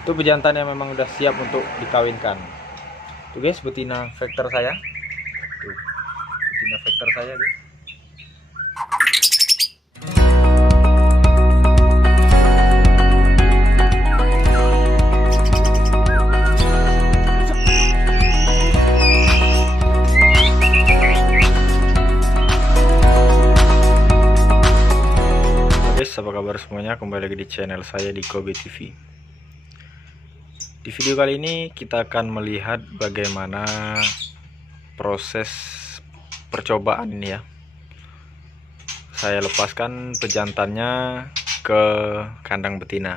Itu pejantan yang memang udah siap untuk dikawinkan. Tuh guys, betina vector saya. Tuh, betina vector saya guys. Guys, apa kabar semuanya? Kembali lagi di channel saya di Kobe TV. Di video kali ini kita akan melihat bagaimana proses percobaan ini ya. Saya lepaskan pejantannya ke kandang betina.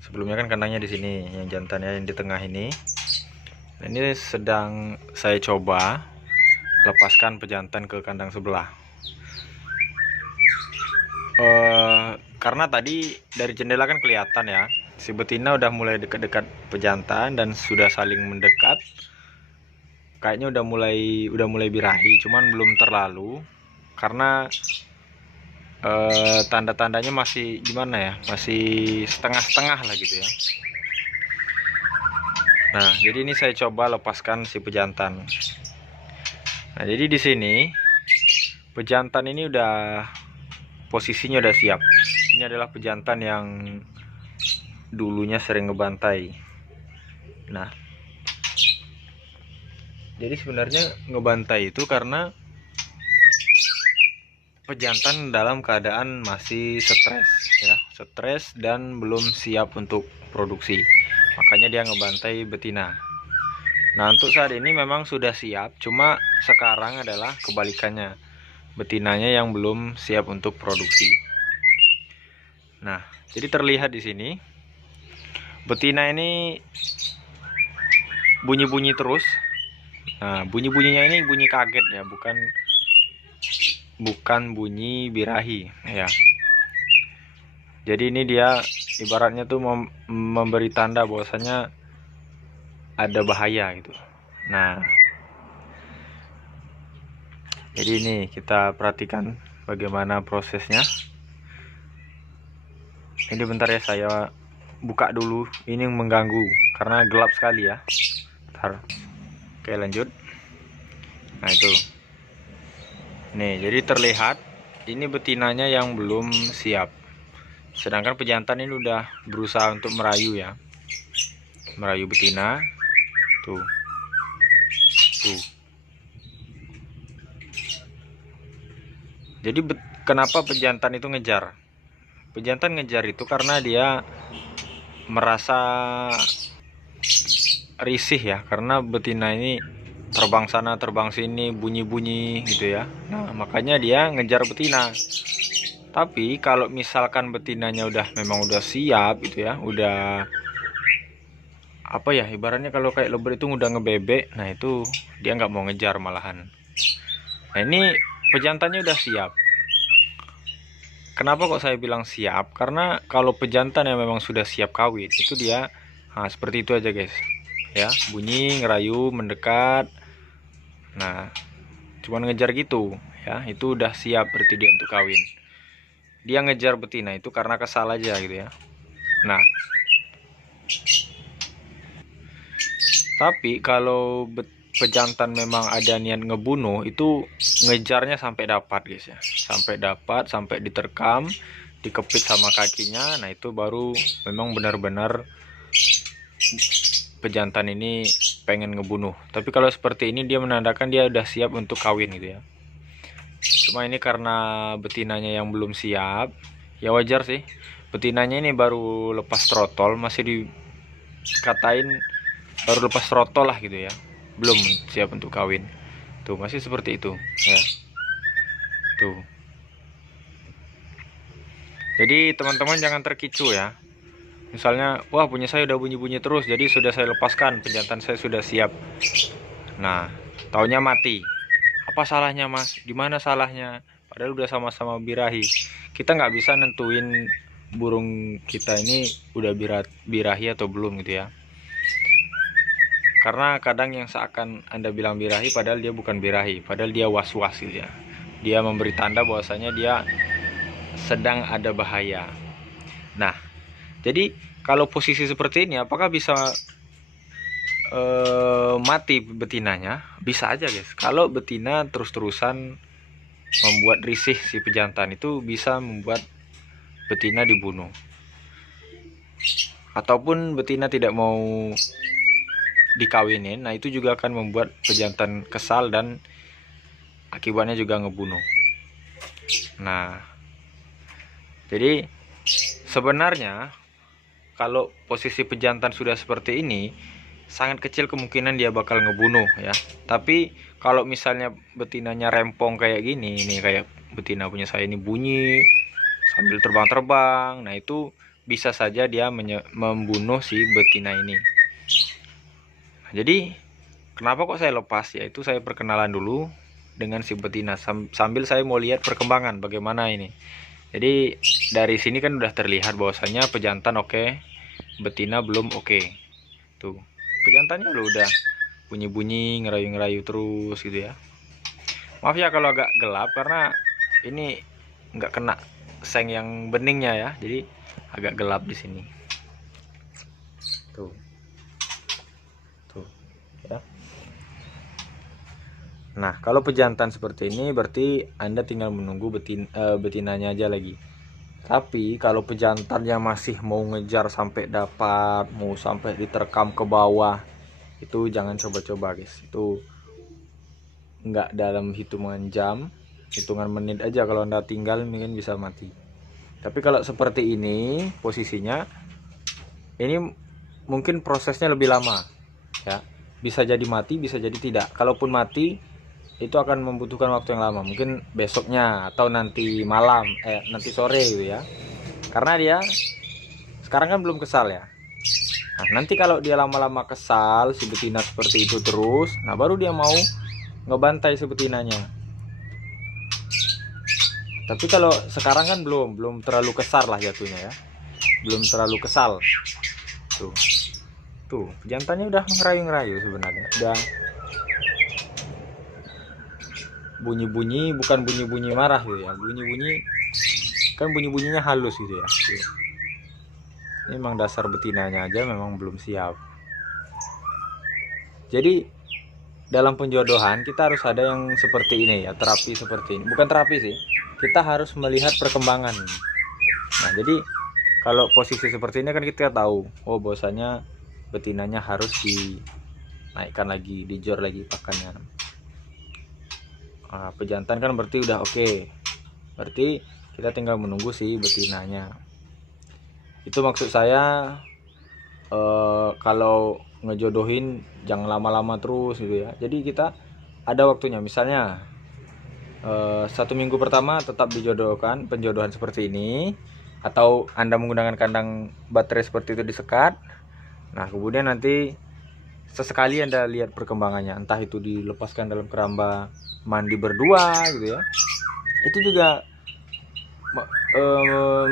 Sebelumnya kan kandangnya di sini, yang jantannya yang di tengah ini. Nah, ini sedang saya coba lepaskan pejantan ke kandang sebelah. Karena tadi dari jendela kan kelihatan ya, si betina udah mulai dekat-dekat pejantan dan sudah saling mendekat. Kayaknya udah mulai birahi, cuman belum terlalu karena tanda-tandanya masih gimana ya, masih setengah-setengah lah gitu ya. Nah, jadi ini saya coba lepaskan si pejantan. Nah, jadi di sini pejantan ini udah posisinya udah siap. Ini adalah pejantan yang dulunya sering ngebantai. Nah, jadi sebenarnya ngebantai itu karena pejantan dalam keadaan masih stres ya, stres dan belum siap untuk produksi. Makanya dia ngebantai betina. Nah, untuk saat ini memang sudah siap, cuma sekarang adalah kebalikannya. Betinanya yang belum siap untuk produksi. Nah, jadi terlihat di sini betina ini bunyi-bunyi terus. Nah, bunyi-bunyinya ini bunyi kaget ya, bukan bunyi birahi ya. Jadi ini dia ibaratnya tuh memberi tanda bahwasanya ada bahaya gitu. Nah, jadi ini kita perhatikan bagaimana prosesnya. Ini bentar ya, saya buka dulu, ini mengganggu karena gelap sekali ya. Bentar. Oke, lanjut. Nah, itu nih, jadi terlihat ini betinanya yang belum siap, sedangkan pejantan ini udah berusaha untuk merayu ya, merayu betina. Tuh, jadi kenapa pejantan itu ngejar? Pejantan ngejar itu karena dia merasa risih ya, karena betina ini terbang sana terbang sini, bunyi-bunyi gitu ya. Nah, makanya dia ngejar betina. Tapi kalau misalkan betinanya memang udah siap gitu ya, udah apa ya, ibaratnya kalau kayak leber itu udah ngebebek, nah itu dia nggak mau ngejar malahan. Nah, ini pejantannya udah siap. Kenapa kok saya bilang siap? Karena kalau pejantan yang memang sudah siap kawin itu dia, nah seperti itu aja guys ya, bunyi ngerayu mendekat. Nah, cuman ngejar gitu ya, itu udah siap berarti dia untuk kawin. Dia ngejar betina itu karena kesal aja gitu ya. Nah, tapi kalau pejantan memang ada niat ngebunuh, itu ngejarnya sampai dapat guys ya, sampai dapat, sampai diterkam, dikepit sama kakinya. Nah, itu baru memang benar-benar pejantan ini pengen ngebunuh. Tapi kalau seperti ini dia menandakan dia udah siap untuk kawin gitu ya. Cuma ini karena betinanya yang belum siap, ya wajar sih. Betinanya ini baru lepas trotol, masih dikatain baru lepas trotol lah gitu ya, belum siap untuk kawin. Tuh, masih seperti itu ya. Tuh, jadi teman-teman jangan terkicu ya. Misalnya, wah punya saya udah bunyi-bunyi terus, jadi sudah saya lepaskan, pejantan saya sudah siap. Nah, taunya mati. Apa salahnya mas? Gimana salahnya? Padahal udah sama-sama birahi. Kita nggak bisa nentuin burung kita ini udah birahi atau belum gitu ya. Karena kadang yang seakan Anda bilang birahi padahal dia bukan birahi, padahal dia was-was gitu ya. Dia memberi tanda bahwasanya dia sedang ada bahaya. Nah, jadi kalau posisi seperti ini apakah bisa mati betinanya? Bisa aja guys. Kalau betina terus-terusan membuat risih si pejantan, itu bisa membuat betina dibunuh. Ataupun betina tidak mau dikawinin, nah itu juga akan membuat pejantan kesal dan akibatnya juga ngebunuh. Nah, jadi sebenarnya kalau posisi pejantan sudah seperti ini, sangat kecil kemungkinan dia bakal ngebunuh ya. Tapi kalau misalnya betinanya rempong kayak gini, ini kayak betina punya saya ini bunyi sambil terbang-terbang, nah itu bisa saja dia membunuh si betina ini. Nah, jadi kenapa kok saya lepas? Yaitu saya perkenalan dulu dengan si betina sambil saya mau lihat perkembangan bagaimana ini. Jadi dari sini kan udah terlihat bahwasanya pejantan oke, betina belum oke. Tuh, pejantannya udah bunyi-bunyi, ngerayu-ngerayu terus gitu ya. Maaf ya kalau agak gelap karena ini nggak kena seng yang beningnya ya, jadi agak gelap di sini. Tuh, tuh ya. Nah, kalau pejantan seperti ini berarti Anda tinggal menunggu betinanya aja lagi. Tapi kalau pejantannya masih mau ngejar sampai dapat, mau sampai diterkam ke bawah, itu jangan coba-coba guys. Itu nggak dalam hitungan jam, hitungan menit aja kalau Anda tinggal mungkin bisa mati. Tapi kalau seperti ini posisinya, ini mungkin prosesnya lebih lama ya. Bisa jadi mati, bisa jadi tidak. Kalaupun mati, itu akan membutuhkan waktu yang lama, mungkin besoknya atau nanti malam, nanti sore gitu ya. Karena dia sekarang kan belum kesal ya. Nah, nanti kalau dia lama-lama kesal, si betina seperti itu terus, nah baru dia mau ngebantai si betinanya. Tapi kalau sekarang kan belum terlalu kesal lah jatuhnya ya. Belum terlalu kesal. Tuh, jantannya udah ngerayu-ngerayu sebenarnya. Udah bunyi-bunyi, bukan bunyi-bunyi marah gitu ya, bunyi-bunyi kan bunyi-bunyinya halus gitu ya. Ini memang dasar betinanya aja memang belum siap. Jadi dalam penjodohan kita harus ada yang seperti ini ya, terapi seperti ini. Bukan terapi sih, kita harus melihat perkembangan. Nah, jadi kalau posisi seperti ini kan kita tahu, oh bahwasanya betinanya harus dinaikkan lagi, dijor lagi pakannya. Nah, pejantan kan berarti udah oke. Berarti kita tinggal menunggu si betinanya. Itu maksud saya, kalau ngejodohin jangan lama-lama terus gitu ya. Jadi kita ada waktunya, misalnya 1 minggu pertama tetap dijodohkan, penjodohan seperti ini, atau Anda menggunakan kandang baterai seperti itu disekat. Nah, kemudian nanti sesekali Anda lihat perkembangannya, entah itu dilepaskan dalam keramba mandi berdua gitu ya. Itu juga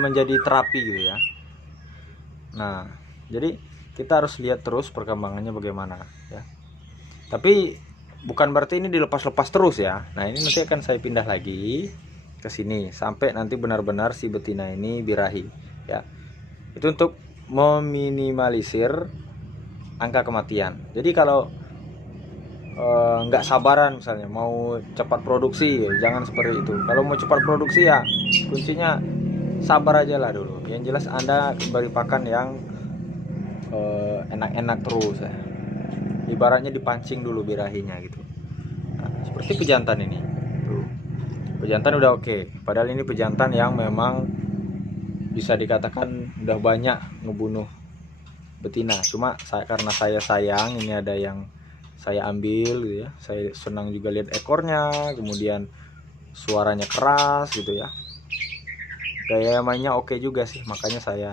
menjadi terapi gitu ya. Nah, jadi kita harus lihat terus perkembangannya bagaimana ya. Tapi bukan berarti ini dilepas-lepas terus ya. Nah, ini nanti akan saya pindah lagi ke sini sampai nanti benar-benar si betina ini birahi ya. Itu untuk meminimalisir angka kematian. Jadi kalau nggak sabaran misalnya mau cepat produksi, jangan seperti itu. Kalau mau cepat produksi ya kuncinya sabar aja lah dulu. Yang jelas Anda beri pakan yang enak-enak terus ya. Ibaratnya dipancing dulu birahinya gitu. Nah, seperti pejantan ini. Tuh. Pejantan udah oke. Padahal ini pejantan yang memang bisa dikatakan udah banyak ngebunuh betina. Cuma karena saya sayang, ini ada yang saya ambil gitu ya. Saya senang juga lihat ekornya, kemudian suaranya keras gitu ya. Gaya mainnya oke juga sih, makanya saya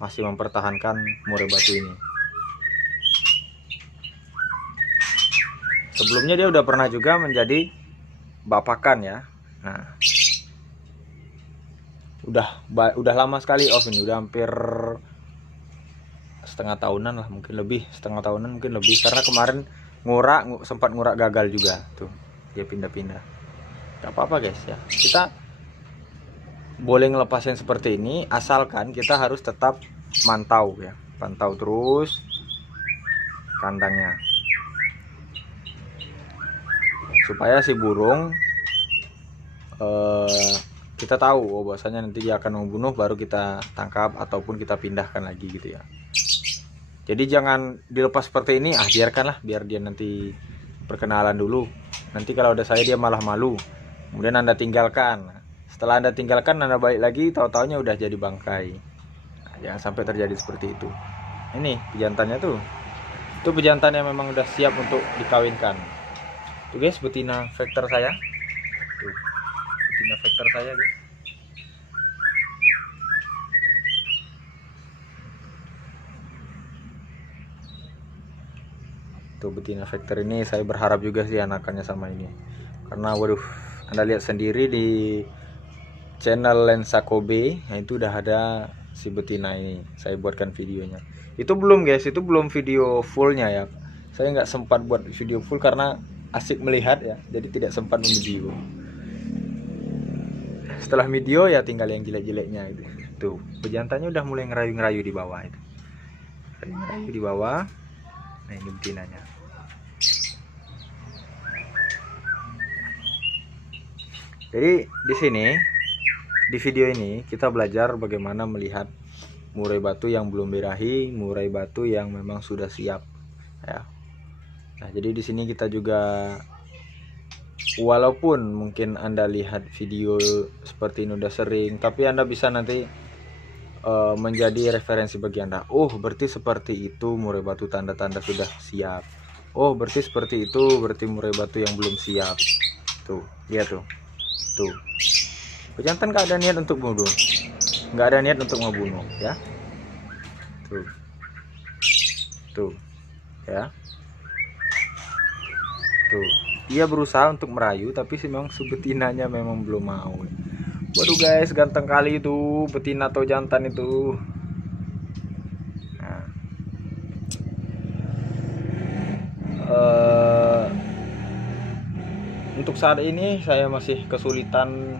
masih mempertahankan murai batu ini. Sebelumnya dia udah pernah juga menjadi bapakan ya. Nah, udah lama sekali off ini, udah hampir setengah tahunan lah, mungkin lebih, setengah tahunan mungkin lebih, karena kemarin sempat ngurak gagal juga tuh, dia pindah-pindah. Gak apa-apa guys ya, kita boleh ngelepasin seperti ini asalkan kita harus tetap mantau ya. pantau terus kandangnya supaya si burung kita tahu bahwasanya nanti dia akan membunuh, baru kita tangkap ataupun kita pindahkan lagi gitu ya. Jadi jangan dilepas seperti ini, biarkanlah, biar dia nanti perkenalan dulu. Nanti kalau udah saya dia malah malu, kemudian Anda tinggalkan. Setelah Anda tinggalkan, Anda balik lagi, tahu-taunya udah jadi bangkai. Nah, jangan sampai terjadi seperti itu. Ini pejantannya tuh, itu pejantan yang memang udah siap untuk dikawinkan. Tuh guys, betina vector saya. Tuh, betina vector saya guys. Tuh betina vector ini saya berharap juga sih anakannya sama ini, karena waduh, Anda lihat sendiri di channel Lensa Kobe, nah itu udah ada si betina ini, saya buatkan videonya. Itu belum guys, itu belum video fullnya ya, saya nggak sempat buat video full karena asik melihat ya, jadi tidak sempat memvideo. Setelah video ya tinggal yang jelek-jeleknya itu. Tuh pejantannya udah mulai ngerayu-ngerayu di bawah itu, ngerayu di bawah. Nah ini betinanya. Jadi di sini di video ini kita belajar bagaimana melihat murai batu yang belum birahi, murai batu yang memang sudah siap ya. Nah, jadi di sini kita juga, walaupun mungkin Anda lihat video seperti ini udah sering, tapi Anda bisa nanti menjadi referensi bagi Anda. Oh, berarti seperti itu murai batu tanda-tanda sudah siap. Oh, berarti seperti itu berarti murai batu yang belum siap. Tuh, lihat tuh. Tuh. Pejantan nggak ada niat untuk membunuh. Nggak ada niat untuk membunuh, ya. Tuh. Tuh. Ya. Tuh. Dia berusaha untuk merayu, tapi sih memang betinanya memang belum mau. Waduh guys, ganteng kali itu betina atau jantan itu. Nah. Untuk saat ini saya masih kesulitan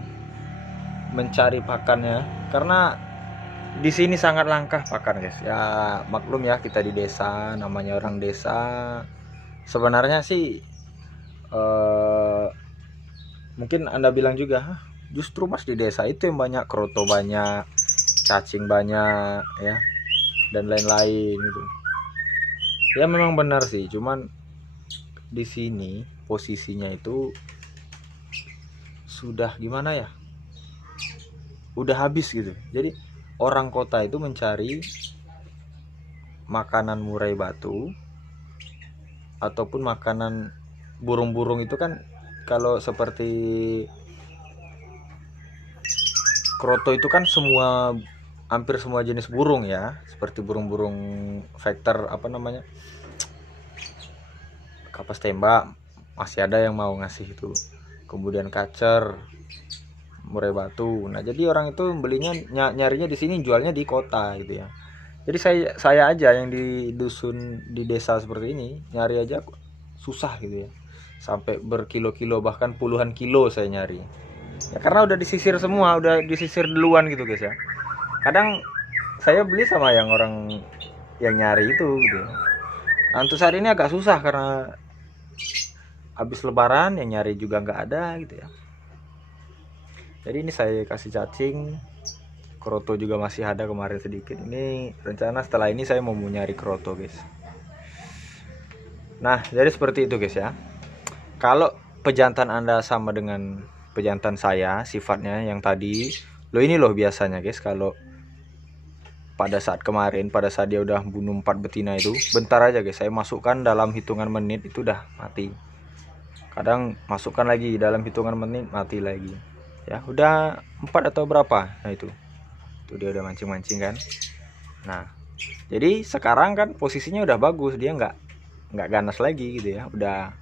mencari pakannya, karena di sini sangat langka pakan guys. Ya maklum ya, kita di desa, namanya orang desa. Sebenarnya sih mungkin Anda bilang juga, justru mas di desa itu yang banyak kroto, banyak cacing, banyak ya, dan lain-lain gitu. Ya memang benar sih, cuman di sini posisinya itu sudah gimana ya, udah habis gitu. Jadi orang kota itu mencari makanan murai batu ataupun makanan burung-burung itu kan, kalau seperti kroto itu kan semua, hampir semua jenis burung ya, seperti burung-burung vector apa namanya, kapas tembak masih ada yang mau ngasih itu, kemudian kacer, murai batu. Nah jadi orang itu belinya nyarinya di sini, jualnya di kota gitu ya. Jadi saya aja yang di dusun di desa seperti ini nyari aja susah gitu ya, sampai berkilo-kilo bahkan puluhan kilo saya nyari ya, karena udah disisir semua, udah disisir duluan gitu guys ya. Kadang saya beli sama yang orang yang nyari itu gitu. Nah, untuk saat ini agak susah karena habis lebaran yang nyari juga nggak ada gitu ya. Jadi ini saya kasih cacing, kroto juga masih ada kemarin sedikit. Ini rencana setelah ini saya mau nyari kroto guys. Nah jadi seperti itu guys ya. Kalau pejantan Anda sama dengan pejantan saya sifatnya yang tadi, loh ini loh biasanya guys, kalau pada saat kemarin, pada saat dia udah bunuh 4 betina itu, bentar aja guys, saya masukkan dalam hitungan menit itu udah mati. Kadang masukkan lagi dalam hitungan menit mati lagi. Ya udah 4 atau berapa, nah itu dia udah mancing-mancing kan. Nah jadi sekarang kan posisinya udah bagus, dia nggak ganas lagi gitu ya, udah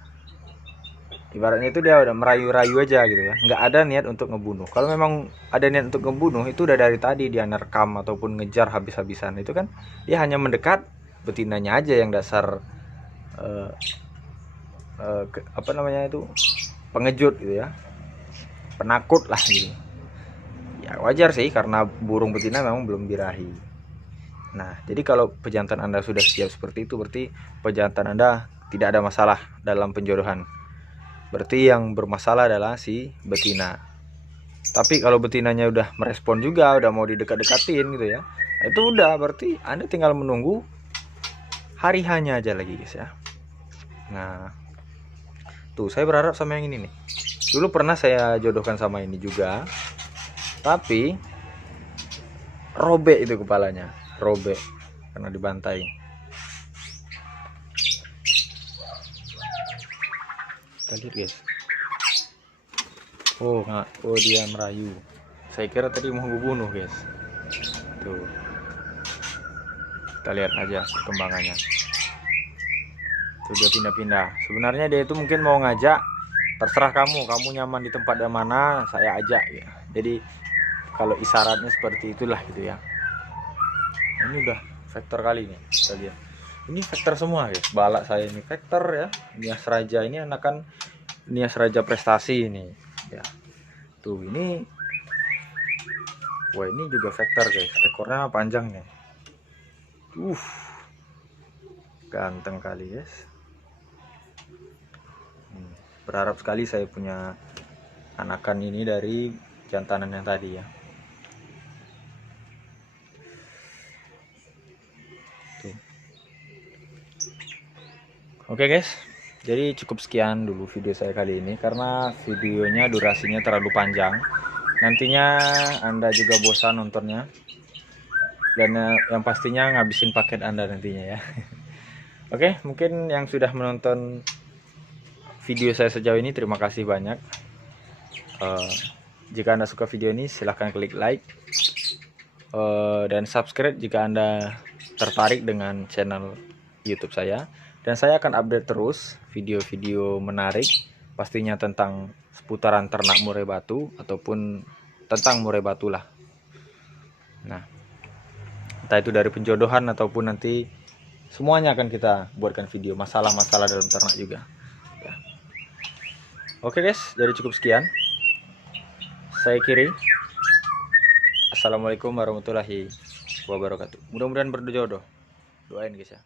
ibaratnya itu dia udah merayu-rayu aja gitu ya, nggak ada niat untuk ngebunuh. Kalau memang ada niat untuk ngebunuh itu udah dari tadi dia nerekam ataupun ngejar habis-habisan. Itu kan dia hanya mendekat, betinanya aja yang dasar apa namanya itu, pengejut gitu ya, penakut lah gitu ya. Wajar sih karena burung betina memang belum birahi. Nah, jadi kalau pejantan Anda sudah siap seperti itu, berarti pejantan Anda tidak ada masalah dalam penjodohan. Berarti yang bermasalah adalah si betina. Tapi kalau betinanya udah merespon juga, udah mau didekat-dekatin gitu ya, itu udah berarti Anda tinggal menunggu hari hanya aja lagi guys ya. Nah, tuh saya berharap sama yang ini nih. Dulu pernah saya jodohkan sama ini juga, tapi robek itu kepalanya, robek karena dibantai. Kita lihat guys. Oh dia merayu. Saya kira tadi mau gue bunuh guys. Tuh, kita lihat aja perkembangannya. Tuh dia pindah-pindah. Sebenarnya dia itu mungkin mau ngajak, terserah kamu nyaman di tempat yang mana, saya ajak ya. Jadi kalau isyaratnya seperti itulah gitu ya. Ini udah vektor kali nih, kita lihat. Ini vektor semua guys. Balak saya ini vektor ya. Nias Raja ini anakan Nias Raja prestasi ini ya. Tuh ini, wah ini juga vektor guys. Ekornya panjang nih. Ganteng kali guys. Berharap sekali saya punya anakan ini dari jantanan yang tadi ya. Oke guys, jadi cukup sekian dulu video saya kali ini, karena videonya durasinya terlalu panjang. Nantinya Anda juga bosan nontonnya, dan yang pastinya ngabisin paket Anda nantinya ya. Oke, mungkin yang sudah menonton video saya sejauh ini, terima kasih banyak. Jika Anda suka video ini, silahkan klik like dan subscribe jika Anda tertarik dengan channel YouTube saya. Dan saya akan update terus video-video menarik, pastinya tentang seputaran ternak murai batu ataupun tentang murai batu lah. Nah, entah itu dari penjodohan ataupun nanti semuanya akan kita buatkan video, masalah-masalah dalam ternak juga ya. Oke guys, jadi cukup sekian. Saya Kiri. Assalamualaikum warahmatullahi wabarakatuh. Mudah-mudahan berjodoh. Doain guys ya.